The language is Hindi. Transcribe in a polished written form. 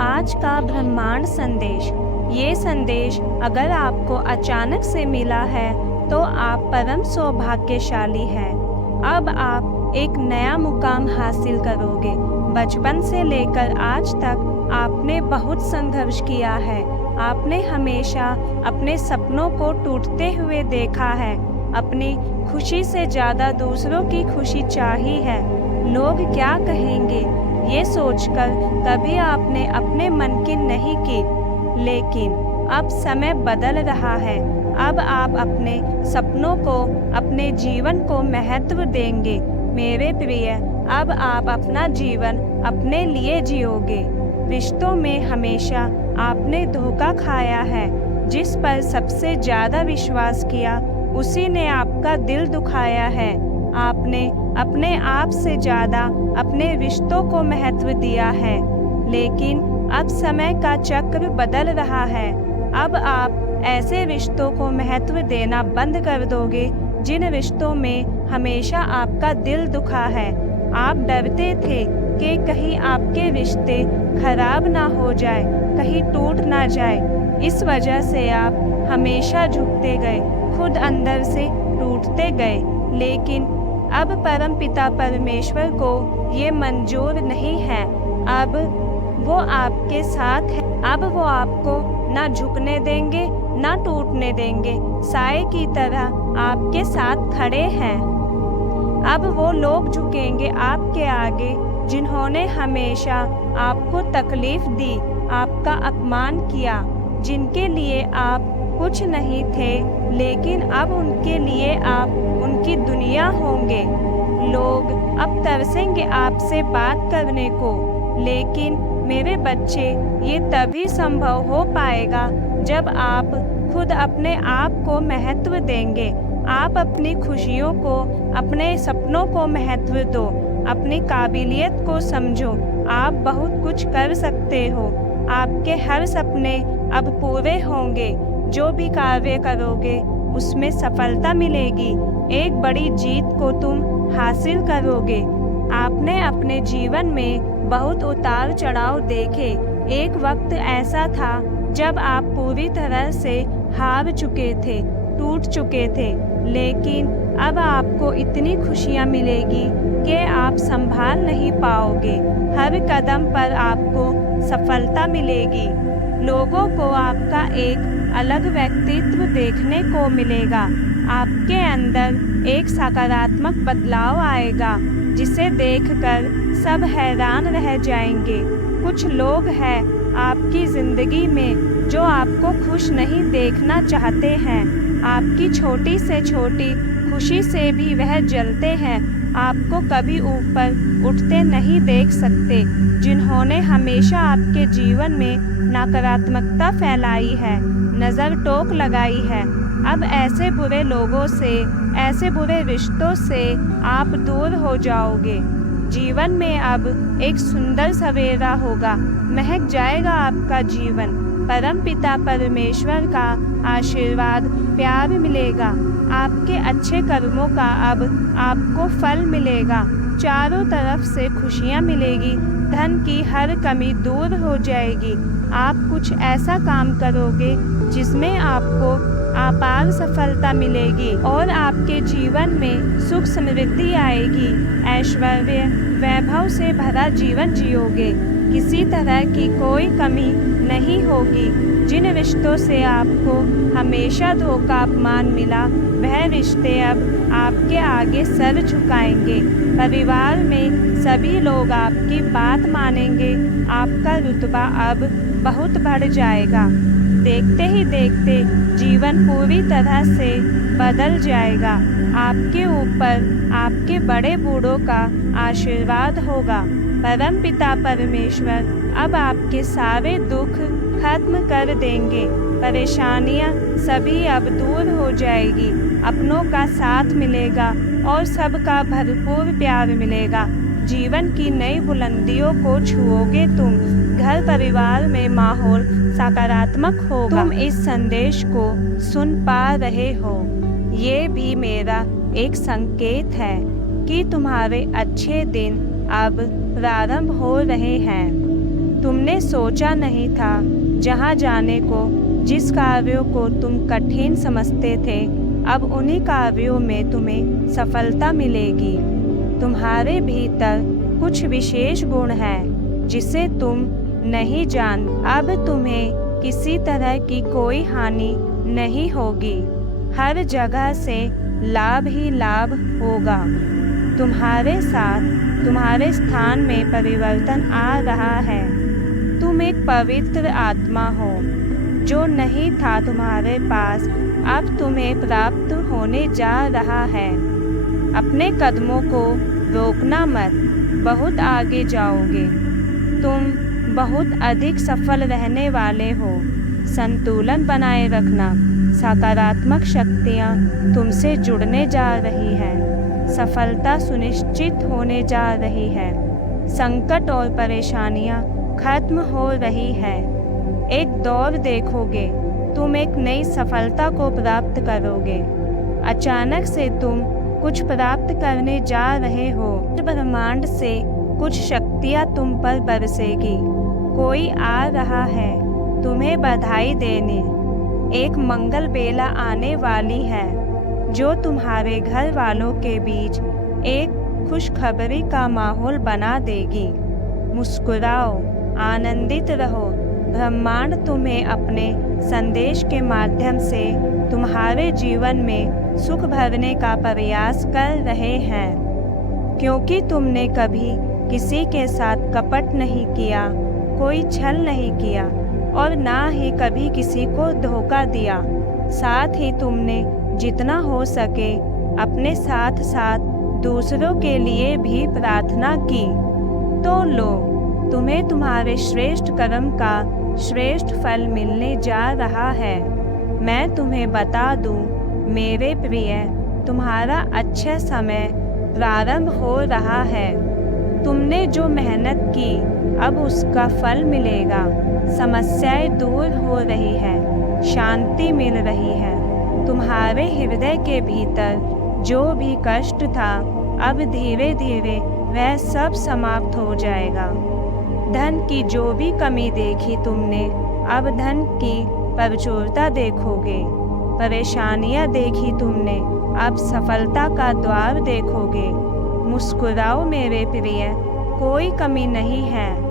आज का ब्रह्मांड संदेश। ये संदेश अगर आपको अचानक से मिला है तो आप परम सौभाग्यशाली हैं। अब आप एक नया मुकाम हासिल करोगे। बचपन से लेकर आज तक आपने बहुत संघर्ष किया है। आपने हमेशा अपने सपनों को टूटते हुए देखा है। अपनी खुशी से ज़्यादा दूसरों की खुशी चाही है। लोग क्या कहेंगे ये सोचकर कभी आपने अपने मन की नहीं की, लेकिन अब समय बदल रहा है। अब आप अपने सपनों को, अपने जीवन को महत्व देंगे। मेरे प्रिय, अब आप अपना जीवन अपने लिए जियोगे। रिश्तों में हमेशा आपने धोखा खाया है। जिस पर सबसे ज़्यादा विश्वास किया उसी ने आपका दिल दुखाया है। आपने अपने आप से ज़्यादा अपने रिश्तों को महत्व दिया है, लेकिन अब समय का चक्र बदल रहा है। अब आप ऐसे रिश्तों को महत्व देना बंद कर दोगे जिन रिश्तों में हमेशा आपका दिल दुखा है। आप डरते थे कि कहीं आपके रिश्ते खराब ना हो जाए, कहीं टूट ना जाए। इस वजह से आप हमेशा झुकते गए, खुद अंदर से टूटते गए। लेकिन अब परमपिता परमेश्वर को ये मंजूर नहीं है। अब वो आपके साथ है। अब वो आपको ना झुकने देंगे ना टूटने देंगे। साए की तरह आपके साथ खड़े हैं। अब वो लोग झुकेंगे आपके आगे जिन्होंने हमेशा आपको तकलीफ दी, आपका अपमान किया, जिनके लिए आप कुछ नहीं थे, लेकिन अब उनके लिए आप उनकी दुनिया होंगे। लोग अब तरसेंगे आपसे बात करने को, लेकिन मेरे बच्चे, ये तभी संभव हो पाएगा जब आप खुद अपने आप को महत्व देंगे। आप अपनी खुशियों को, अपने सपनों को महत्व दो, अपनी काबिलियत को समझो। आप बहुत कुछ कर सकते हो। आपके हर सपने अब पूरे होंगे। जो भी कार्य करोगे उसमें सफलता मिलेगी। एक बड़ी जीत को तुम हासिल करोगे। आपने अपने जीवन में बहुत उतार चढ़ाव देखे। एक वक्त ऐसा था जब आप पूरी तरह से हार चुके थे, टूट चुके थे, लेकिन अब आपको इतनी खुशियाँ मिलेगी कि आप संभाल नहीं पाओगे। हर कदम पर आपको सफलता मिलेगी। लोगों को आपका एक अलग व्यक्तित्व देखने को मिलेगा। आपके अंदर एक सकारात्मक बदलाव आएगा जिसे देखकर सब हैरान रह जाएंगे। कुछ लोग हैं आपकी ज़िंदगी में जो आपको खुश नहीं देखना चाहते हैं। आपकी छोटी से छोटी खुशी से भी वह जलते हैं। आपको कभी ऊपर उठते नहीं देख सकते। जिन्होंने हमेशा आपके जीवन में नकारात्मकता फैलाई है, नज़र टोक लगाई है, अब ऐसे बुरे लोगों से, ऐसे बुरे रिश्तों से आप दूर हो जाओगे। जीवन में अब एक सुंदर सवेरा होगा। महक जाएगा आपका जीवन। परमपिता परमेश्वर का आशीर्वाद, प्यार मिलेगा। आपके अच्छे कर्मों का अब आपको फल मिलेगा। चारों तरफ से खुशियाँ मिलेगी। धन की हर कमी दूर हो जाएगी। आप कुछ ऐसा काम करोगे जिसमें आपको अपार सफलता मिलेगी और आपके जीवन में सुख समृद्धि आएगी। ऐश्वर्य वैभव से भरा जीवन जियोगे। किसी तरह की कोई कमी नहीं होगी। जिन रिश्तों से आपको हमेशा धोखा, अपमान मिला, वह रिश्ते अब आपके आगे सर झुकाएंगे। परिवार में सभी लोग आपकी बात मानेंगे। आपका रुतबा अब बहुत बढ़ जाएगा। देखते ही देखते जीवन पूरी तरह से बदल जाएगा। आपके ऊपर आपके बड़े बूढ़ों का आशीर्वाद होगा। परमपिता परमेश्वर अब आपके सारे दुख खत्म कर देंगे। परेशानियां सभी अब दूर हो जाएगी। अपनों का साथ मिलेगा और सबका भरपूर प्यार मिलेगा। जीवन की नई बुलंदियों को छुओगे तुम। घर परिवार में माहौल सकारात्मक होगा। तुम इस संदेश को सुन पा रहे हो, ये भी मेरा एक संकेत है कि तुम्हारे अच्छे दिन अब प्रारंभ हो रहे हैं। तुमने तुमने सोचा नहीं था जहाँ जाने को, जिस कार्यों को तुम कठिन समझते थे, अब उन्हीं कार्यों में तुम्हें सफलता मिलेगी। तुम्हारे भीतर कुछ विशेष गुण है जिसे तुम नहीं जान। अब तुम्हें किसी तरह की कोई हानि नहीं होगी। हर जगह से लाभ ही लाभ होगा। तुम्हारे साथ तुम्हारे स्थान में परिवर्तन आ रहा है। तुम एक पवित्र आत्मा हो। जो नहीं था तुम्हारे पास, अब तुम्हें प्राप्त होने जा रहा है। अपने कदमों को रोकना मत, बहुत आगे जाओगे। तुम बहुत अधिक सफल रहने वाले हो। संतुलन बनाए रखना। सकारात्मक शक्तियाँ तुमसे जुड़ने जा रही हैं। सफलता सुनिश्चित होने जा रही है। संकट और परेशानियाँ खत्म हो रही है। एक दौर देखोगे, तुम एक नई सफलता को प्राप्त करोगे। अचानक से तुम कुछ प्राप्त करने जा रहे हो। ब्रह्मांड से कुछ शक्तियाँ तुम पर बरसेगी। कोई आ रहा है तुम्हें बधाई देने। एक मंगल बेला आने वाली है जो तुम्हारे घर वालों के बीच एक खुशखबरी का माहौल बना देगी। मुस्कुराओ, आनंदित रहो। ब्रह्मांड तुम्हें अपने संदेश के माध्यम से तुम्हारे जीवन में सुख भरने का प्रयास कर रहे हैं। क्योंकि तुमने कभी किसी के साथ कपट नहीं किया, कोई छल नहीं किया और ना ही कभी किसी को धोखा दिया। साथ ही तुमने जितना हो सके अपने साथ साथ दूसरों के लिए भी प्रार्थना की। तो लो, तुम्हें तुम्हारे श्रेष्ठ कर्म का श्रेष्ठ फल मिलने जा रहा है। मैं तुम्हें बता दूं, मेरे प्रिय, तुम्हारा अच्छा समय प्रारंभ हो रहा है। तुमने जो मेहनत की, अब उसका फल मिलेगा। समस्याएं दूर हो रही है, शांति मिल रही है। तुम्हारे हृदय के भीतर जो भी कष्ट था, अब धीरे धीरे वह सब समाप्त हो जाएगा। धन की जो भी कमी देखी तुमने, अब धन की प्रचुरता देखोगे। परेशानियां देखी तुमने, अब सफलता का द्वार देखोगे। मुस्कुराओ मेरे प्रिय, कोई कमी नहीं है।